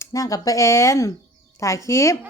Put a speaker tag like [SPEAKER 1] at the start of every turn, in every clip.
[SPEAKER 1] นั่งกับป้าแอนถ่ายคลิป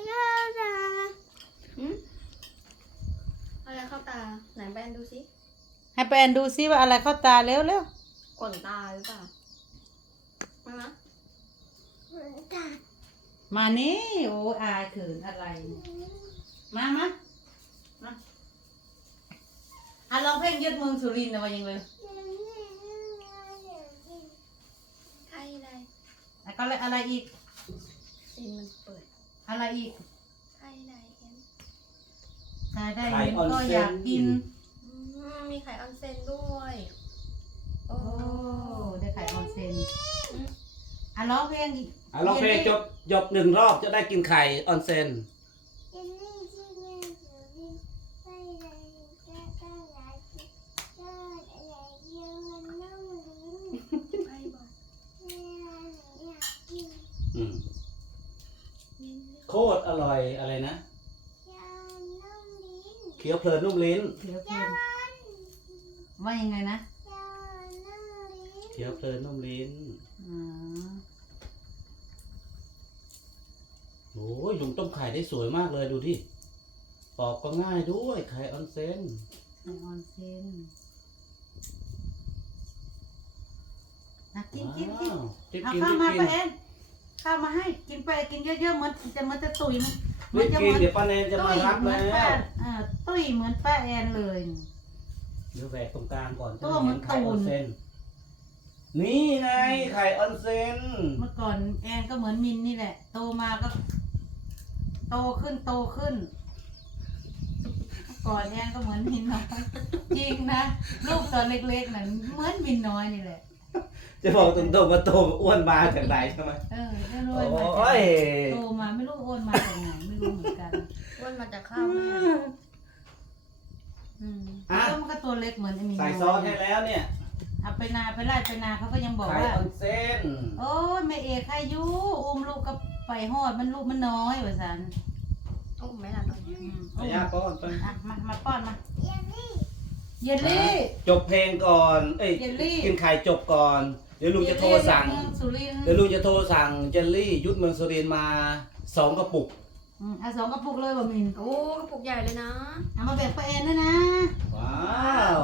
[SPEAKER 2] อะไรเข้าตาไหนแบนดูสิ
[SPEAKER 1] ให้ป้าแอนดูซิว่าอะไรเข้าตาเร็วเร็ว
[SPEAKER 2] ขนตาหรือเปล่ามา
[SPEAKER 1] มานี่โอ้อายเขินอะไรมาลองเพลงยึดเมืองสุรินทร์นะว่ายังเลย
[SPEAKER 2] ใครอะไร
[SPEAKER 1] แล้วก็อะไรอีก
[SPEAKER 2] ซินมันเปิด
[SPEAKER 1] อะไรอีก
[SPEAKER 2] ใครอะไรเอ็ม
[SPEAKER 1] ใครได้เห็นก็อยากกิน
[SPEAKER 2] มีไข่ออนเซนด้วยโอ้
[SPEAKER 1] ได้ไข่ออนเซนร้องเพลง
[SPEAKER 3] ร้องเพลงจบ1 รอบจะได้กินไข่ออนเซนโคตรอร่อยอะไรนะเคี้ยวเพลินนุ่มลิ้น
[SPEAKER 1] ว่ายังไงนะ
[SPEAKER 3] เคี้ยวเพลินนุ่มลิ้นโอ้ยลุงต้มไข่ได้สวยมากเลยดูดิปอกก็ง่ายด้วยไข่ออนเซน
[SPEAKER 1] กินเอาข้าวมาป้าแอนข้าวมาให้กินไปกินเยอะๆมันจะตุ๋ย
[SPEAKER 3] มันจะเหมือนเดี๋ยวป้าแนนจะมารับแล้ว
[SPEAKER 1] ตุ๋ยเหมือนป้าแอนเลย
[SPEAKER 3] เดี๋ยวแหวกตรงกลางก่อนจะเห็นไข่ออนเซนนี่ไงไข่ออนเซน
[SPEAKER 1] เมื่อก่อนแอนก็เหมือนมินนี่แหละโตมาก็โตขึ้นก่อนแอนก็เหมือนมินน้อยจริงนะลูกตอนเล็กๆน่ะเหมือนมินน้อยนี่แหละ
[SPEAKER 3] จะบอกตรงๆว่าโตอ้วนมาจากไหนใช่ไหม
[SPEAKER 1] ไม่รู้มาจากโตมาไม่รู้อ้วนมาจากไหนไม่รู้เหมือนกัน
[SPEAKER 2] อ้วนมาจากข้าวแม่
[SPEAKER 1] แล้วมันก็ตัวเล็กเหมือนมิน
[SPEAKER 3] ใส่ซอสให้แล้วเนี่ย
[SPEAKER 1] เอาไปนาไปไล่ไปนาเขาก็ยังบอกว่า
[SPEAKER 3] ไข่ออนเซน
[SPEAKER 1] โอ้ยแม่เอกใครยู่อุ้มลูกก็ไปหอดมันลูกมันน้อยว่าสัน
[SPEAKER 2] อุ้มไหมล่ะตอนนี้
[SPEAKER 3] ย่าป้อนไป
[SPEAKER 1] มาป้อนมาเยลลี่
[SPEAKER 3] จบเพลงก่อนกินไข่จบก่อนเดี๋ยวลุงจะโทรสั่งเจลลี่ยุทธเมืองสุรินทร์มา2 กระปุก
[SPEAKER 1] 2 กระปุกเลยบ่มิน
[SPEAKER 2] โอ้กระปุกใหญ่เลยนะ
[SPEAKER 1] เอามาแบ่งป้าแอนด้วยนะ
[SPEAKER 3] ว้าว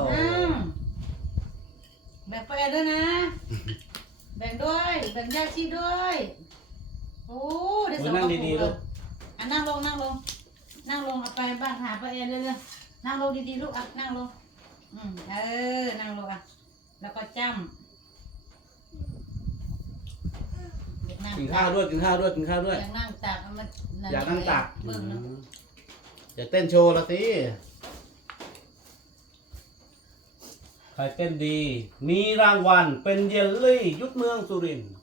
[SPEAKER 1] แบ่งป้าแอนด้วยนะแบ่งด้วยแบ่งญาติด้วยโอ้ได้2 กระปุกเลยนั่งลงเอาไปบ้านหาป้าแอนเรื่อยๆนั่งลงดีๆลูกนั่งลงนั่งลงแล้วก็จ้ำ
[SPEAKER 3] กินข้าวด้วยอยาก
[SPEAKER 1] นั่งตัก
[SPEAKER 3] อยากนั่งตักอยากเต้นโชว์ละสิใครเต้นดีมีรางวัลเป็นเยลลี่ยุทธเมืองสุรินทร์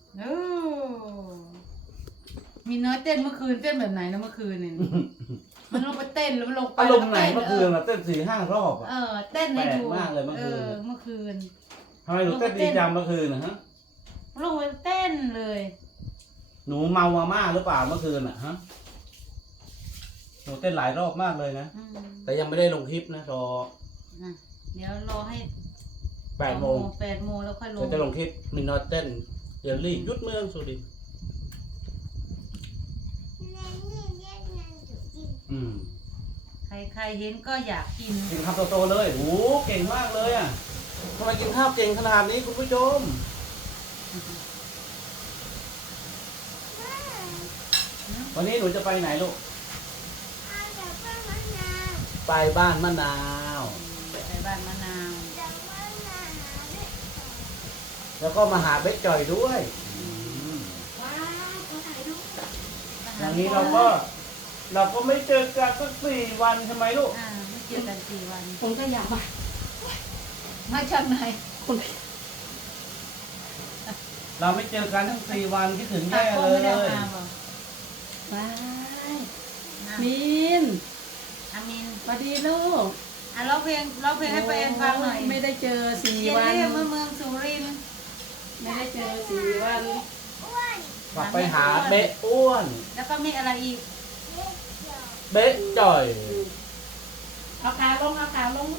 [SPEAKER 1] มีน้อยเต้นเมื่อคืนเต้นแบบไหนนะเมื่อคืนเนี่ยมันลงไปเต้นแล้วมันลงไป
[SPEAKER 3] อารมณ์ไหนเมื่อคืนเต้น4-5 รอบ
[SPEAKER 1] เต้นให้ดู
[SPEAKER 3] มากเลยเมื่อ
[SPEAKER 1] คืน
[SPEAKER 3] ทำไมหนูเต้นดีจังเมื่อคืนนะฮะ
[SPEAKER 1] ลงไปเต้นเลย
[SPEAKER 3] หนูเมามาม่าหรือเปล่าเมื่อคืนฮะหนูเต้นหลายรอบมากเลยนะแต่ยังไม่ได้ลงคลิปนะ
[SPEAKER 1] เดี๋ยวรอให้
[SPEAKER 3] 8 โมง
[SPEAKER 1] แล้วค่อยลง
[SPEAKER 3] จะลงคลิปมินนอตเต้นเยลลี่ยุทธเมืองสุรินทร์
[SPEAKER 1] ใครเห็นก็อยากกิน
[SPEAKER 3] ข้าวโตๆเลยโอ้เก่งมากเลยอ่ะทำไมกินข้าวเก่งขนาดนี้คุณผู้ชมวันนี้หนูจะไปไหนลูกไปบ้านมะนาวแล้วก็มาหาเบ็ดจ่อยด้วยอย่างนี้เราก็ไม่เจอกันสัก4 วันใช่ไหมลูก
[SPEAKER 1] ไม่เจอกัน4 วัน
[SPEAKER 2] ผมก็อยากมาจากไหน
[SPEAKER 3] เราไม่เจอกันทั้ง4 วันคิดถึงแย่เลย
[SPEAKER 1] มินสวัสดีลูกร้องเพลงให้ป้าแอนฟังหน่อย
[SPEAKER 2] ไม่ได้เจอ4 วัน
[SPEAKER 1] เมืองสุรินทร์
[SPEAKER 2] ไม่ได้เจอ4 วัน
[SPEAKER 3] กลับไปหาเบ๊อ้วน
[SPEAKER 1] แล้วก็มีอะไรอีก
[SPEAKER 3] เบ๊จ่อย
[SPEAKER 2] เอาขาลงขาไปทางนู้น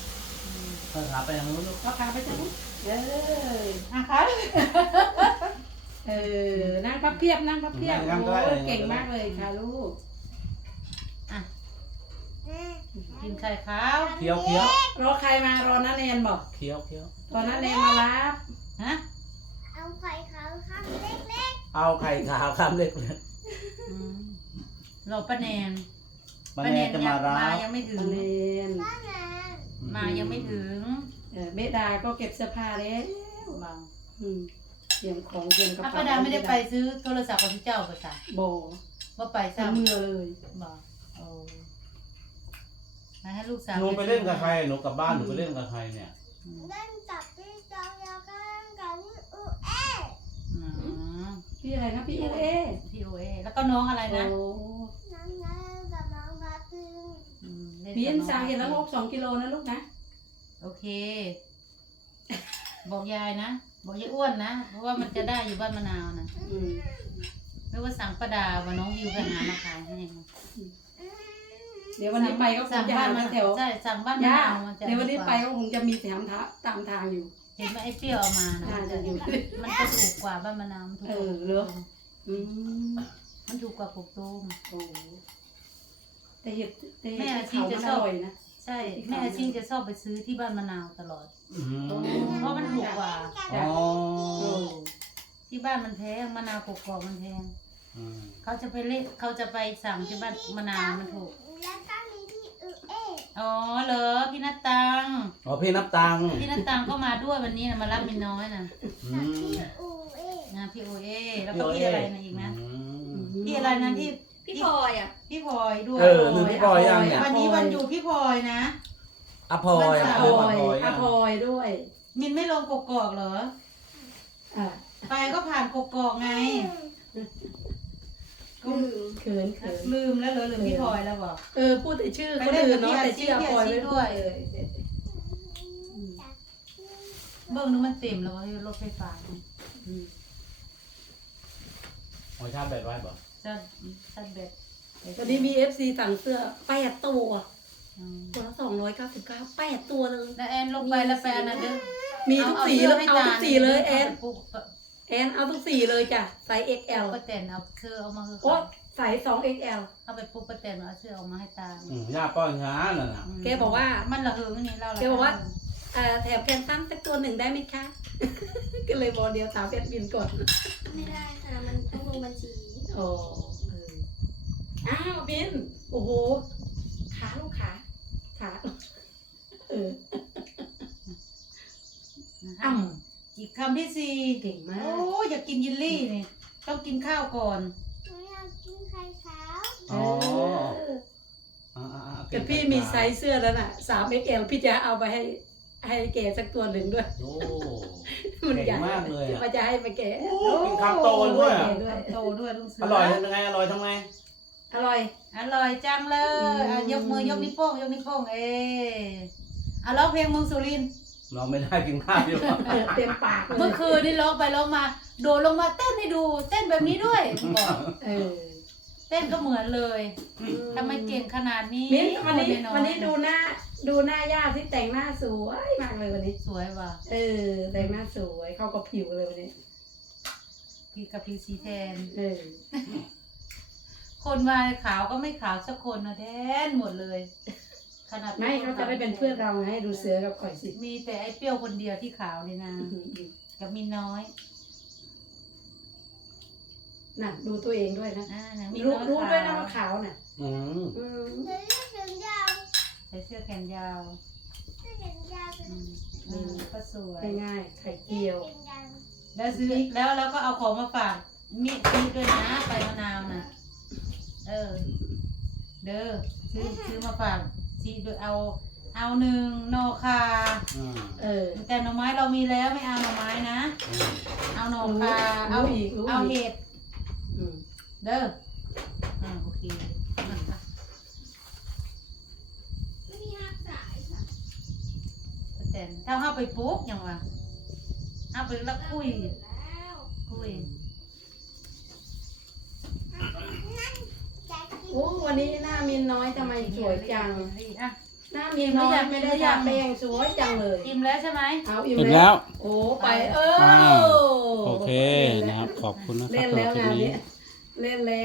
[SPEAKER 3] ลูก
[SPEAKER 2] เอาขาไปทางนู้น
[SPEAKER 1] ขานั่งพับเพียบนั่งพับเพียบ
[SPEAKER 3] นั่ง
[SPEAKER 1] โอ้
[SPEAKER 3] ได้
[SPEAKER 1] เก่งมากเลยค่ะลูก อ่ะกินไข่ขาว
[SPEAKER 3] เคี้ยวเคี้ยว
[SPEAKER 1] รอใครมารอน้าแนนบอก
[SPEAKER 3] เคี้ยวเคี้ยว
[SPEAKER 1] รอน้าแนนมารับฮะ
[SPEAKER 2] เอาไข่ขาวข้างเล็ก
[SPEAKER 3] เอาไข่ขาวคำเล็กเลย
[SPEAKER 1] อืมรอป้าแนน
[SPEAKER 3] มันแน่จะมารับ
[SPEAKER 1] ยังไม่ถึง
[SPEAKER 4] แนน
[SPEAKER 2] ๆบ้านนะ
[SPEAKER 1] มายังไม่ถึง
[SPEAKER 4] เมดาก็เก็บเสื้อผ้าแล้ว
[SPEAKER 1] บาง
[SPEAKER 4] เตรียมของเตรียมกระ
[SPEAKER 1] อ่ะ
[SPEAKER 4] เป๋า
[SPEAKER 1] ป้าดาไม่ได้ไปซื้อโทรศัพท์กับพี่เจ้าไปจ้ะ
[SPEAKER 4] โบ
[SPEAKER 1] ว่าไป
[SPEAKER 4] ทำ
[SPEAKER 1] ซ้ำ
[SPEAKER 4] มือเลย
[SPEAKER 1] บอกโอ้ให้ลูกสาว
[SPEAKER 3] หนูไปเล่นกับใครหนูกลับบ้านหนูไปเล่นกับใครเนี่ย
[SPEAKER 1] อืม
[SPEAKER 2] เล่นจับพี่จองแล้วก็เล่นกับพี่อูเอ
[SPEAKER 1] อืม
[SPEAKER 4] พี่อะไรนะพี่เอเอ
[SPEAKER 1] พี่โอเอแล้วก็น้องอะไรนะ
[SPEAKER 4] โอ้
[SPEAKER 2] น้องน้ำกับน้องพาตึง
[SPEAKER 1] อืมเล่น
[SPEAKER 4] พี่
[SPEAKER 1] กับ
[SPEAKER 4] เอ็น
[SPEAKER 1] น้อง
[SPEAKER 4] สั่งเห็นแล้วงบ2 กิโลนะลูกนะ
[SPEAKER 1] โอเค บอกยายนะ บอกยายอ้วนนะ เพราะว่ามันจะได้อยู่บ้านมะนาวนะ
[SPEAKER 4] อืม
[SPEAKER 1] ไม่ว่าสั่งประดาว่าน้องวิวไปหามาขายให้นะ
[SPEAKER 4] เดี๋ยววันนี้ไปก็ค
[SPEAKER 1] สั่
[SPEAKER 4] ง
[SPEAKER 1] ง
[SPEAKER 4] จะ
[SPEAKER 1] บ้า
[SPEAKER 4] หาน
[SPEAKER 1] มัน
[SPEAKER 4] แถว
[SPEAKER 1] ใช่สั่งบ้านมะ
[SPEAKER 4] ย่าน
[SPEAKER 1] าวมันจะ
[SPEAKER 4] เดี๋ยววันนี้ไป
[SPEAKER 1] ดีก
[SPEAKER 4] ก็คงจะมีแถมตามทางอยู่
[SPEAKER 1] เห็นไหมไอ้เปรี้ยวเอามานะ
[SPEAKER 4] น่าจะอยู่
[SPEAKER 1] มันจะถูกกว่าบ้านมะนาวมันถูกกว่า
[SPEAKER 4] เหรอ อืม
[SPEAKER 1] มันถูกกว่าปลูกตูม
[SPEAKER 4] โอ้แต่เห็ด
[SPEAKER 1] แม่
[SPEAKER 4] ที่
[SPEAKER 1] อาชี
[SPEAKER 4] เขา
[SPEAKER 1] จะชอบ
[SPEAKER 4] มันอร่อยนะ
[SPEAKER 1] ใช่แม่อาชีจะชอบไปซื้อที่บ้านมะนาวตลอด
[SPEAKER 3] อืม
[SPEAKER 1] เพราะมันถูกกว่า
[SPEAKER 3] อ๋อ
[SPEAKER 4] โอ้
[SPEAKER 1] ที่บ้านมันแพงมะนาวกกอกมันแพง
[SPEAKER 3] อืม
[SPEAKER 1] เขาจะไปเล่เขาจะไปสั่งที่บ้านมะนาวมันถูก
[SPEAKER 2] แล้วก็มีพี่อูเอ
[SPEAKER 1] อ๋อเหรอพี่นัตตัง
[SPEAKER 3] อ๋อพี่นับตังค์
[SPEAKER 1] พี่นัตตังก็มาด้วยวันนี้นะมารับมินน้อยนะ
[SPEAKER 3] อื
[SPEAKER 2] กับ
[SPEAKER 3] ม
[SPEAKER 2] พี่อูเอ
[SPEAKER 1] นะพี่โอเอแล้วก็พี่อะไรนะอีกนะ
[SPEAKER 3] อืม
[SPEAKER 1] พี่อะไรนะที่
[SPEAKER 2] พี่พลอยอ่ะ
[SPEAKER 1] พี่พลอยด้วย
[SPEAKER 3] เออลืมพี่บอยยังเนี่ย
[SPEAKER 1] วันนี้วันอยู่พี่พลอยนะ
[SPEAKER 3] อภอย
[SPEAKER 1] วัน
[SPEAKER 4] อ
[SPEAKER 1] เสา
[SPEAKER 4] ภ
[SPEAKER 1] ร์
[SPEAKER 4] อย
[SPEAKER 3] อะ
[SPEAKER 4] อภอยด้วย
[SPEAKER 1] มินไม่ลงกกอกเหรอ
[SPEAKER 4] อ่ะ
[SPEAKER 1] ไปก็ผ่านกกอกไงก็
[SPEAKER 4] เขิน
[SPEAKER 1] ลืมแล้วเหรอลืมพี่พลอยแล้วบอก
[SPEAKER 4] พูดแต่ชื่อ
[SPEAKER 1] ไป
[SPEAKER 4] คน
[SPEAKER 1] เล่น
[SPEAKER 4] อื่
[SPEAKER 1] กับ
[SPEAKER 4] นเนาะ
[SPEAKER 1] พี่
[SPEAKER 4] แต่ชื่ออภอย
[SPEAKER 1] อาชี
[SPEAKER 4] ไม่
[SPEAKER 1] ด้
[SPEAKER 4] ด้
[SPEAKER 1] ว
[SPEAKER 4] วย ย
[SPEAKER 1] เบิ้งนึงมันเต็มแล้วว่ารถไฟฟ้า
[SPEAKER 3] หอยชาแบบไว้บ่
[SPEAKER 1] จะชัดแบบ
[SPEAKER 4] วันนี้มี FC สั่งเสื้อ8 ตัว
[SPEAKER 1] อืม
[SPEAKER 4] ตัวละ299 8 ตัวเลย
[SPEAKER 1] แล้วแอนลงไปแล้วไปอันนั้นเด้อ
[SPEAKER 4] มีทุกสีเลยเอาทุกสีเลยแอน
[SPEAKER 1] ปุ๊บ
[SPEAKER 4] แอนเอาทุกสีเลยจ้ะไซส์
[SPEAKER 1] เอา
[SPEAKER 4] XL
[SPEAKER 1] ป้าแตนเอาเสื้อเอามาคือ
[SPEAKER 4] โอ้ไซส์ 2XL
[SPEAKER 1] เอาไปปุ๊บป้าแตนเอาเสื้อเอามาให้ตา
[SPEAKER 3] ย่าป้อนช้าน่ะนะ
[SPEAKER 4] แกบอกว่า
[SPEAKER 1] มันระหึงนี่เรา
[SPEAKER 4] แกบอกว่า แถมแคนซัมสักตัวหนึ่งได้ไหมคะ ก็เลยบอกเดียวถามแอดมินก่อน
[SPEAKER 2] ไม่ได้ค่ะ มันต้องลงบัญชี
[SPEAKER 4] โอ้อ้าวบิน โอ้โห ขาลูกขาเออ
[SPEAKER 1] อ่ำอีกคำที่สี่
[SPEAKER 4] เก่งมาก
[SPEAKER 1] โอ้อยากกินยิลลี่นี่ต้องกินข้าวก่อน
[SPEAKER 2] หนูอยากกินไข่ขาว
[SPEAKER 3] อ๋อ
[SPEAKER 4] เออ
[SPEAKER 3] อ่าๆๆ
[SPEAKER 4] แต่พี่มีไซส์เสื้อแล้วน่ะ 3XL พี่จะเอาไปให้แกสักตัวหนึ่งด้วย
[SPEAKER 3] โอ้
[SPEAKER 4] มันใหญ่
[SPEAKER 3] เก่งมากเลยอะ
[SPEAKER 4] ว่าจะให้ไปแก
[SPEAKER 3] กินคำโตด้วยอะ
[SPEAKER 1] โตด้วยลุงเสื
[SPEAKER 3] อร่อยทำไงอร่อยทำไง
[SPEAKER 4] อร่อย
[SPEAKER 1] อร่อยจังเลยอ่ะยกมือยกนิ้วโป้งยกนิ้วโป้งอ่ะร้องเพลงเมืองสุรินทร์
[SPEAKER 3] เราไม่ได้กินข้าวอยู่
[SPEAKER 4] เต็มปากเลย
[SPEAKER 1] เมื่อคืนนี่ร้องไปร้องมา โดดลงมาเต้นให้ดู เต้นแบบนี้ด้วยบอก
[SPEAKER 4] เออ
[SPEAKER 1] เต้นก็เหมือนเลยทำไมเก่งขนาดนี้
[SPEAKER 4] มิ้นวันนี้
[SPEAKER 1] คอยๆ
[SPEAKER 4] วันนี้ดูหน้าย่าที่แต่งหน้าสวยมากเลยวันนี้
[SPEAKER 1] สวยว่ะ
[SPEAKER 4] แต่งหน้าสวยเข้ากับผิวเลยวันนี้
[SPEAKER 1] พี่กับพี่สีแทน
[SPEAKER 4] เออ
[SPEAKER 1] คนมาขาวก็ไม่ขาวสักคนนะแทนหมดเลย ขนาด
[SPEAKER 4] ไม่เขาจะได้เป็นเพื่อนเราไงดูเสือกับข่อยสิ
[SPEAKER 1] มีแต่ไอ้เปรี้ยวคนเดียวที่ขาวเลยนะ กับมีน้อย
[SPEAKER 4] น่ะดูตัวเองด้วยนะ
[SPEAKER 1] นะมี
[SPEAKER 4] รู้
[SPEAKER 1] น้อย
[SPEAKER 4] รู้ด้วยนะ
[SPEAKER 1] ขาว
[SPEAKER 4] ว่าขาวน่ะ
[SPEAKER 3] อืม
[SPEAKER 4] อืม
[SPEAKER 2] เดี๋ยวเสียงยาว
[SPEAKER 1] ใส่เสื้อแขนยาว
[SPEAKER 2] เสียงยาวเป็น
[SPEAKER 1] ก็สวย
[SPEAKER 4] ง่ายๆไข่เจียว
[SPEAKER 2] เสียงยาว
[SPEAKER 1] แล้วซื้อแล้วเราก็เอาของมาฝากมีดด้วยนะไปมะนาวนะเด้อซื้อมาฝากทีโดยเอาหนึ่งนอคา
[SPEAKER 3] อืม
[SPEAKER 1] แต่หน่อไม้เรามีแล้วไม่เอาหน่อไม้นะ
[SPEAKER 3] อืม
[SPEAKER 1] เอาหน่อคาเอาเห็ด
[SPEAKER 4] อืม
[SPEAKER 1] เด้อโอเค
[SPEAKER 2] ไม่มีหักสายค่ะ
[SPEAKER 1] แต่ถ้าเข้าไปปุ๊บอย่างวะเอาไปแล้วคุย
[SPEAKER 2] แล้ว อยากกิน
[SPEAKER 4] โอ้วันนี้หน้ามินน้อยทำไมสวยจัง
[SPEAKER 1] อ่ะ
[SPEAKER 4] หน้ามินน้อยไม่ได้ทาแป้งสวยจังเลย
[SPEAKER 1] อิ่มแล้วใช่ไหม
[SPEAKER 4] เอาอิ่ม
[SPEAKER 3] อิ่ม
[SPEAKER 4] แล้
[SPEAKER 3] แล้ว ว
[SPEAKER 4] โอ้ไป
[SPEAKER 3] ว้าว โอเคเคนะครับขอบคุณนะครั
[SPEAKER 4] เล่
[SPEAKER 3] บ
[SPEAKER 4] น
[SPEAKER 3] สำห
[SPEAKER 4] แล้
[SPEAKER 3] รั
[SPEAKER 4] ว
[SPEAKER 3] บคลิป
[SPEAKER 4] งาน
[SPEAKER 3] นี้
[SPEAKER 4] นี้เล่นแล้ว